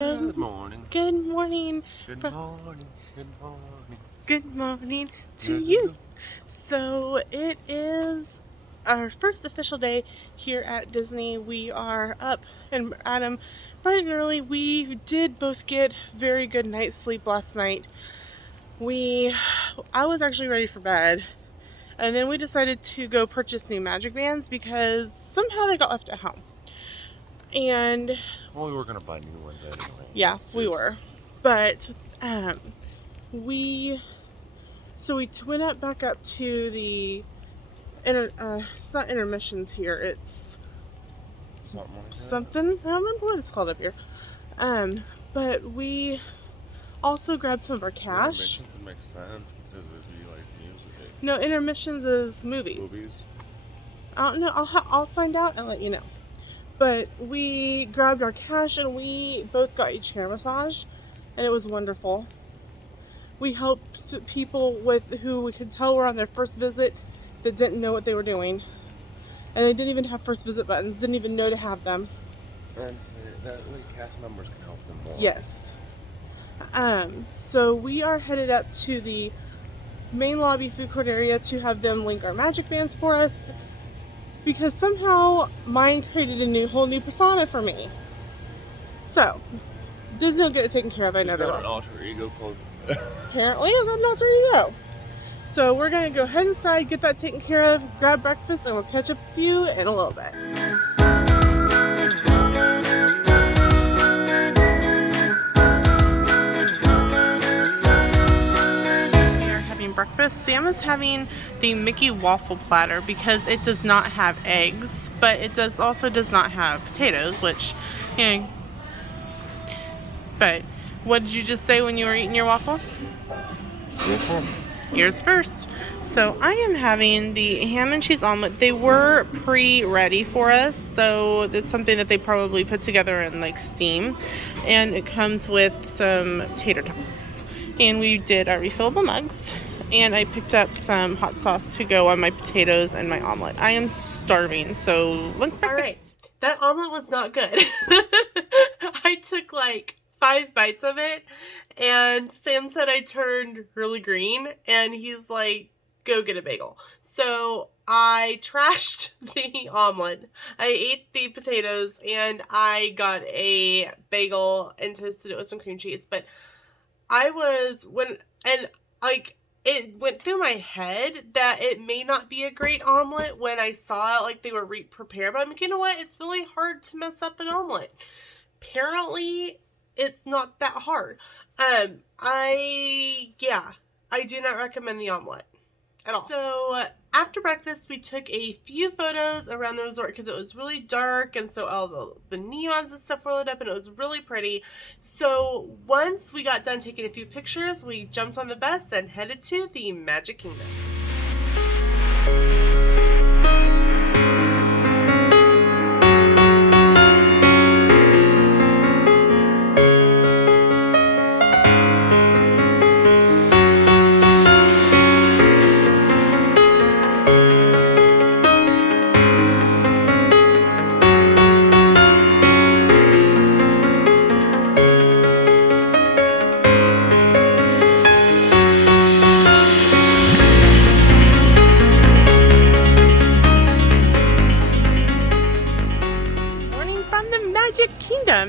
Good morning. Good morning. Good morning. Good morning. Good morning to you. So it is our first official day here at Disney. We are up and Adam bright and early. We did both get very good night's sleep last night. I was actually ready for bed. And then we decided to go purchase new magic bands because somehow they got left at home. And well, we were gonna buy new ones anyway. Yeah, we were. But we went up back up to the it's not intermissions here, it's something, I don't remember what it's called up here. But we also grabbed some of our cash. Intermissions makes sense because it would be like music. No, intermissions is movies. I don't know, I'll find out and let you know. But we grabbed our cash and we both got each hair massage, and it was wonderful. We helped people who we could tell were on their first visit that didn't know what they were doing. And they didn't even have first visit buttons, didn't even know to have them. And that way cast members can help them more. Yes. So we are headed up to the main lobby food court area to have them link our magic bands for us, because somehow mine created a whole new persona for me. So Disney will get it taken care of. I know they will. An alter ego called. Apparently, I've got an alter ego. So we're gonna go ahead inside, get that taken care of, grab breakfast, and we'll catch up with you in a little bit. Breakfast. Sam is having the Mickey waffle platter because it does not have eggs, but it also does not have potatoes, which, you know. But what did you just say when you were eating your waffle? Yours first. So I am having the ham and cheese omelet. They were pre-ready for us, so it's something that they probably put together in like steam, and it comes with some tater tots. And we did our refillable mugs. And I picked up some hot sauce to go on my potatoes and my omelet. I am starving, so let's breakfast. All right, that omelet was not good. I took like 5 bites of it, and Sam said I turned really green, and he's like, go get a bagel. So I trashed the omelet. I ate the potatoes, and I got a bagel and toasted it with some cream cheese. But it went through my head that it may not be a great omelet when I saw it, like they were prepared. But I'm like, you know what? It's really hard to mess up an omelet. Apparently, it's not that hard. I do not recommend the omelet at all. So after breakfast, we took a few photos around the resort because it was really dark, and so all the neons and stuff were lit up, and it was really pretty. So once we got done taking a few pictures, we jumped on the bus and headed to the Magic Kingdom.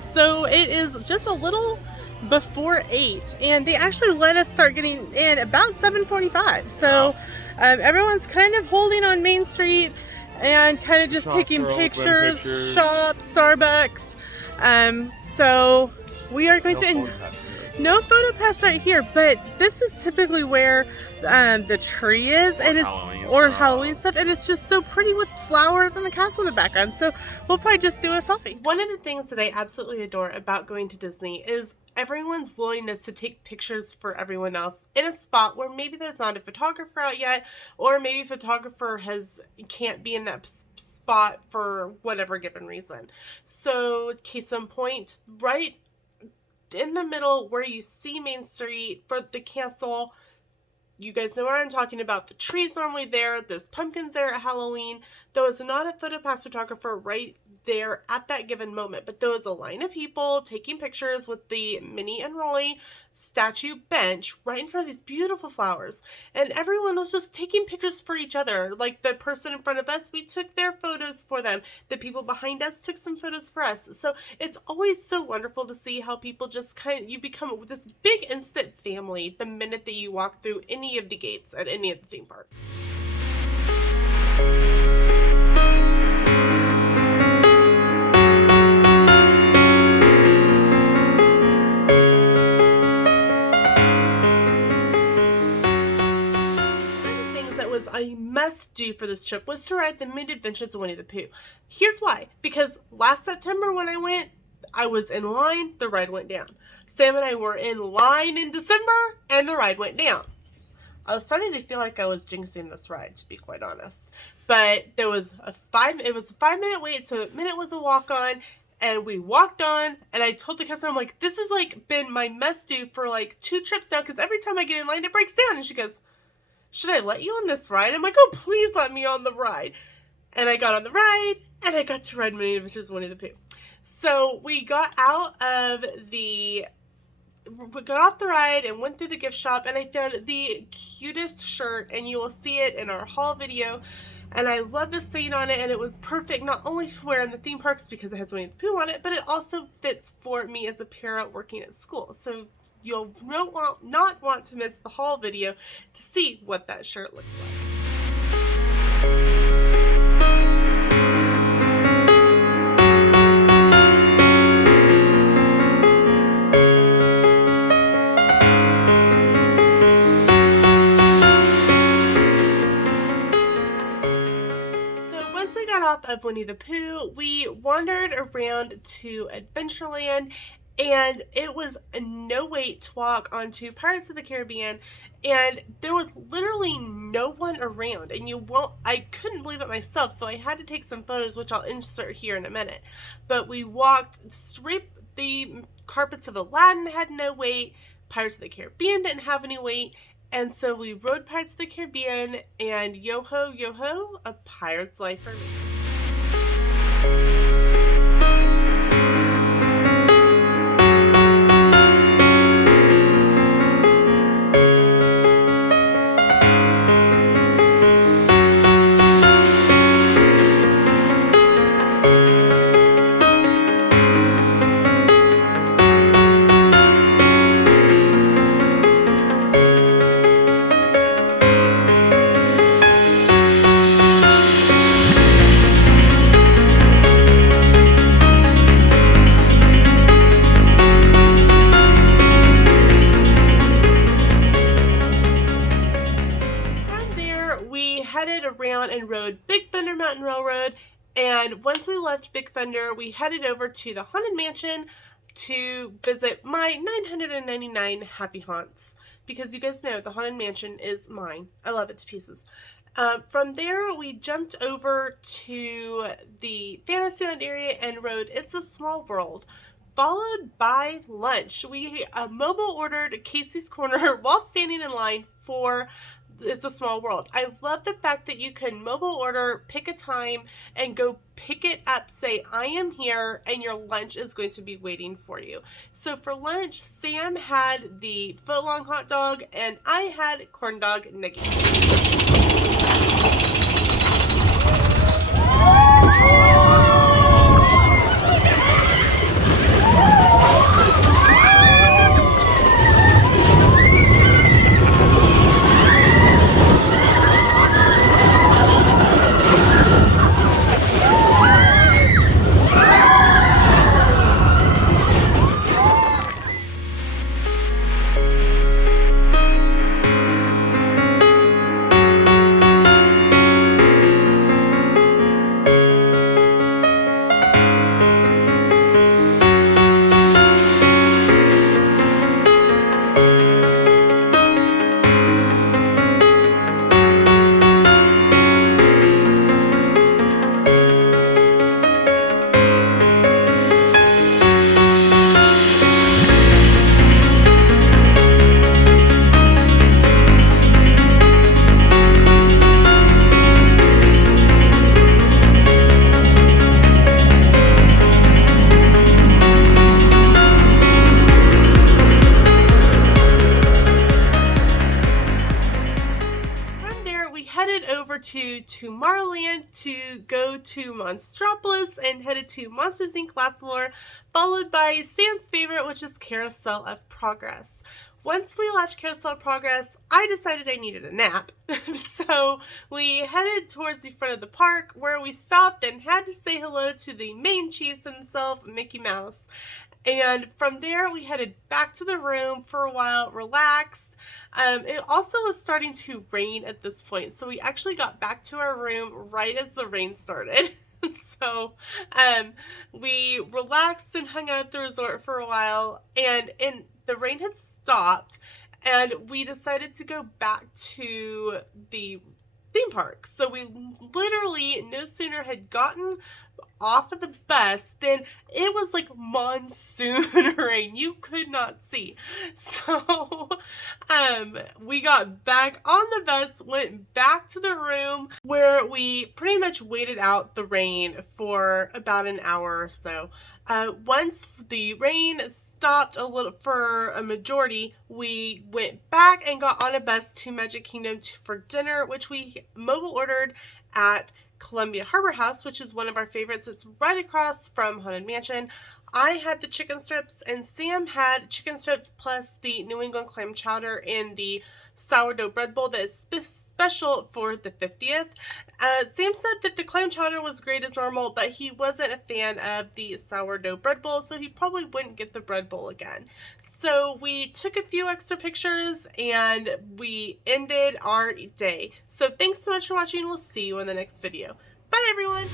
So it is just a little before 8, and they actually let us start getting in about 7:45. So everyone's kind of holding on Main Street and kind of just taking pictures, shops, Starbucks. So we are going no photo pass right here, but this is typically where the tree is, and it's Halloween stuff, and it's just so pretty with flowers and the castle in the background. So we'll probably just do a selfie. One of the things that I absolutely adore about going to Disney is everyone's willingness to take pictures for everyone else in a spot where maybe there's not a photographer out yet, or maybe a photographer can't be in that spot for whatever given reason. So case in point, right in the middle where you see Main Street for the castle, you guys know what I'm talking about. The tree's normally there. There's pumpkins there at Halloween. There was not a PhotoPass photographer right there at that given moment. But there was a line of people taking pictures with the Minnie and Roy statue bench right in front of these beautiful flowers. And everyone was just taking pictures for each other. Like the person in front of us, we took their photos for them. The people behind us took some photos for us. So it's always so wonderful to see how people just you become this big instant family the minute that you walk through any of the gates at any of the theme parks. A must do for this trip was to ride the Mid Adventures of Winnie the Pooh. Here's why. Because last September when I went, I was in line, the ride went down. Sam and I were in line in December, and the ride went down. I was starting to feel like I was jinxing this ride, to be quite honest. But there was a 5-minute wait, so a minute was a walk on, and we walked on, and I told the customer, I'm like, this has like been my must do for like 2 trips now, because every time I get in line, it breaks down. And she goes, should I let you on this ride? I'm like, oh, please let me on the ride. And I got on the ride, and I got to ride Mini Adventures Winnie the Pooh. So we got off the ride and went through the gift shop, and I found the cutest shirt, and you will see it in our haul video. And I love the saying on it, and it was perfect not only to wear in the theme parks because it has Winnie the Pooh on it, but it also fits for me as a parent working at school. So you'll not want to miss the haul video to see what that shirt looks like. So once we got off of Winnie the Pooh, we wandered around to Adventureland. And it was a no wait to walk onto Pirates of the Caribbean, and there was literally no one around, and I couldn't believe it myself, so I had to take some photos, which I'll insert here in a minute. But we walked straight, the carpets of Aladdin had no wait, Pirates of the Caribbean didn't have any wait, and so we rode Pirates of the Caribbean, and yo ho, a pirate's life for me. And rode Big Thunder Mountain Railroad, and once we left Big Thunder, we headed over to the Haunted Mansion to visit my 999 happy haunts, because you guys know the Haunted Mansion is mine. I love it to pieces. From there, we jumped over to the Fantasyland area and rode It's a Small World, followed by lunch. We mobile ordered Casey's Corner while standing in line for It's a Small World. I love the fact that you can mobile order, pick a time, and go pick it up, say, I am here, and your lunch is going to be waiting for you. So for lunch, Sam had the footlong hot dog, and I had corn dog nuggets. to Tomorrowland to go to Monstropolis and headed to Monsters Inc. Laugh Floor, followed by Sam's favorite, which is Carousel of Progress. Once we left Carousel of Progress, I decided I needed a nap. So we headed towards the front of the park where we stopped and had to say hello to the main cheese himself, Mickey Mouse. And from there, we headed back to the room for a while, relaxed. It also was starting to rain at this point, so we actually got back to our room right as the rain started. So we relaxed and hung out at the resort for a while, and the rain had stopped, and we decided to go back to the theme park. So we literally no sooner had gotten off of the bus than it was like monsoon rain. You could not see. So we got back on the bus, went back to the room where we pretty much waited out the rain for about an hour or so. Once the rain stopped a little for a majority, we went back and got on a bus to Magic Kingdom for dinner, which we mobile ordered at Columbia Harbor House, which is one of our favorites. It's right across from Haunted Mansion. I had the chicken strips and Sam had chicken strips plus the New England clam chowder and the sourdough bread bowl that is special for the 50th. Sam said that the clam chowder was great as normal, but he wasn't a fan of the sourdough bread bowl, so he probably wouldn't get the bread bowl again. So we took a few extra pictures and we ended our day. So thanks so much for watching. We'll see you in the next video. Bye, everyone!